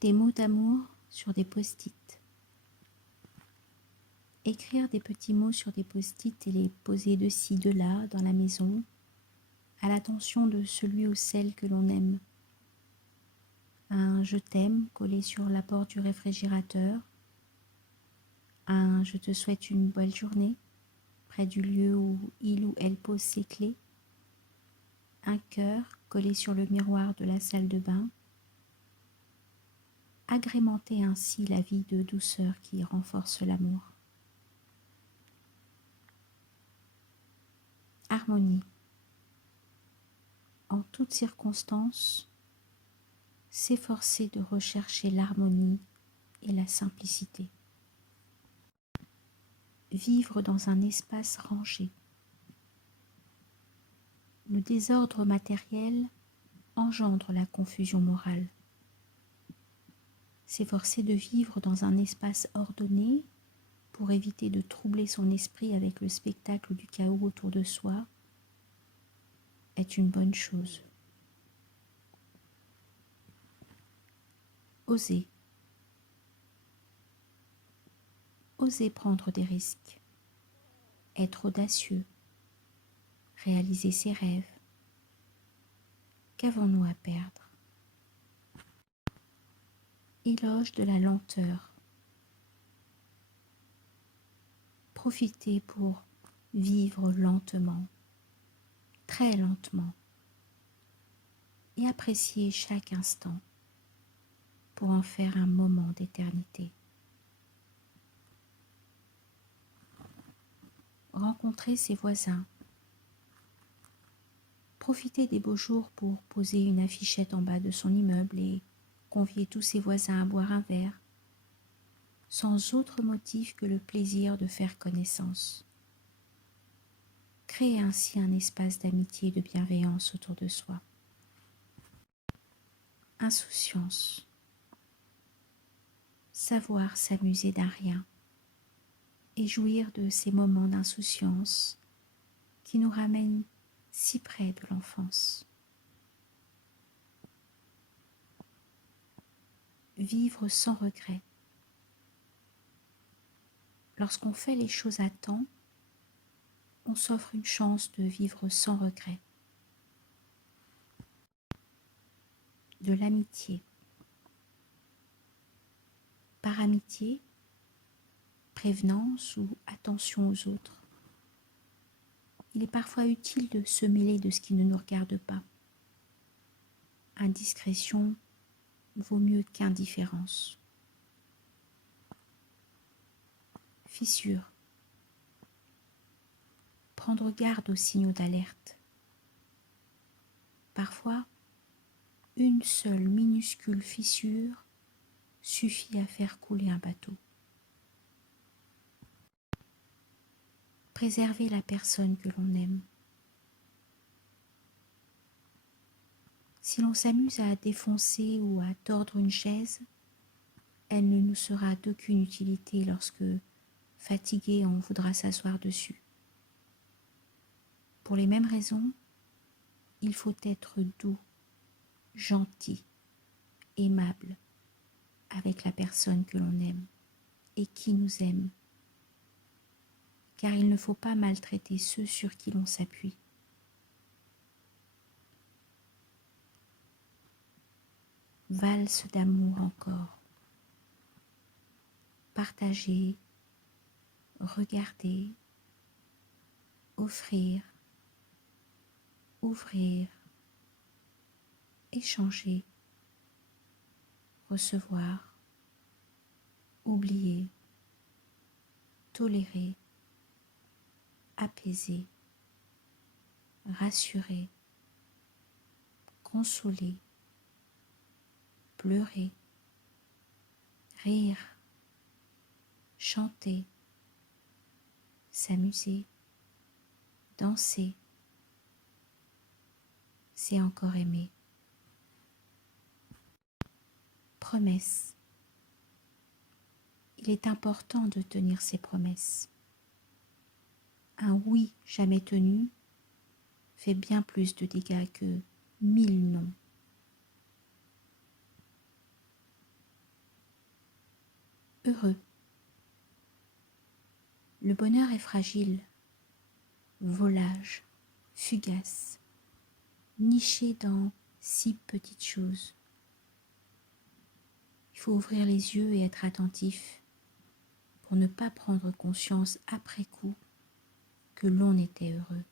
Des mots d'amour sur des post-it. Écrire des petits mots sur des post-it et les poser de ci, de là, dans la maison, à l'attention de celui ou celle que l'on aime. Un « je t'aime » collé sur la porte du réfrigérateur. Un « je te souhaite une belle journée » près du lieu où il ou elle pose ses clés. Un cœur collé sur le miroir de la salle de bain. Agrémenter ainsi la vie de douceur qui renforce l'amour. Harmonie. En toutes circonstances, s'efforcer de rechercher l'harmonie et la simplicité. Vivre dans un espace rangé. Le désordre matériel engendre la confusion morale. S'efforcer de vivre dans un espace ordonné pour éviter de troubler son esprit avec le spectacle du chaos autour de soi est une bonne chose. Oser. Oser prendre des risques. Être audacieux. Réaliser ses rêves. Qu'avons-nous à perdre? Éloge de la lenteur. Profiter pour vivre lentement, très lentement, et apprécier chaque instant pour en faire un moment d'éternité. Rencontrer ses voisins. Profiter des beaux jours pour poser une affichette en bas de son immeuble et convier tous ses voisins à boire un verre, sans autre motif que le plaisir de faire connaissance. Créer ainsi un espace d'amitié et de bienveillance autour de soi. Insouciance. Savoir s'amuser d'un rien et jouir de ces moments d'insouciance qui nous ramènent si près de l'enfance. Vivre sans regret. Lorsqu'on fait les choses à temps, on s'offre une chance de vivre sans regret. De l'amitié. Par amitié, prévenance ou attention aux autres. Il est parfois utile de se mêler de ce qui ne nous regarde pas. Indiscrétion vaut mieux qu'indifférence. Fissure. Prendre garde aux signaux d'alerte. Parfois, une seule minuscule fissure suffit à faire couler un bateau. Préserver la personne que l'on aime. Si l'on s'amuse à défoncer ou à tordre une chaise, elle ne nous sera d'aucune utilité lorsque, fatigué, on voudra s'asseoir dessus. Pour les mêmes raisons, il faut être doux, gentil, aimable avec la personne que l'on aime et qui nous aime, car il ne faut pas maltraiter ceux sur qui l'on s'appuie. Valse d'amour encore. Partager, regarder, offrir, ouvrir, échanger, recevoir, oublier, tolérer, apaiser, rassurer, consoler, pleurer, rire, chanter, s'amuser, danser, c'est encore aimer. Promesse. Il est important de tenir ses promesses. Un oui jamais tenu fait bien plus de dégâts que 1000 non. heureux. Le bonheur est fragile, volage, fugace, niché dans si petites choses. Il faut ouvrir les yeux et être attentif pour ne pas prendre conscience après coup que l'on était heureux.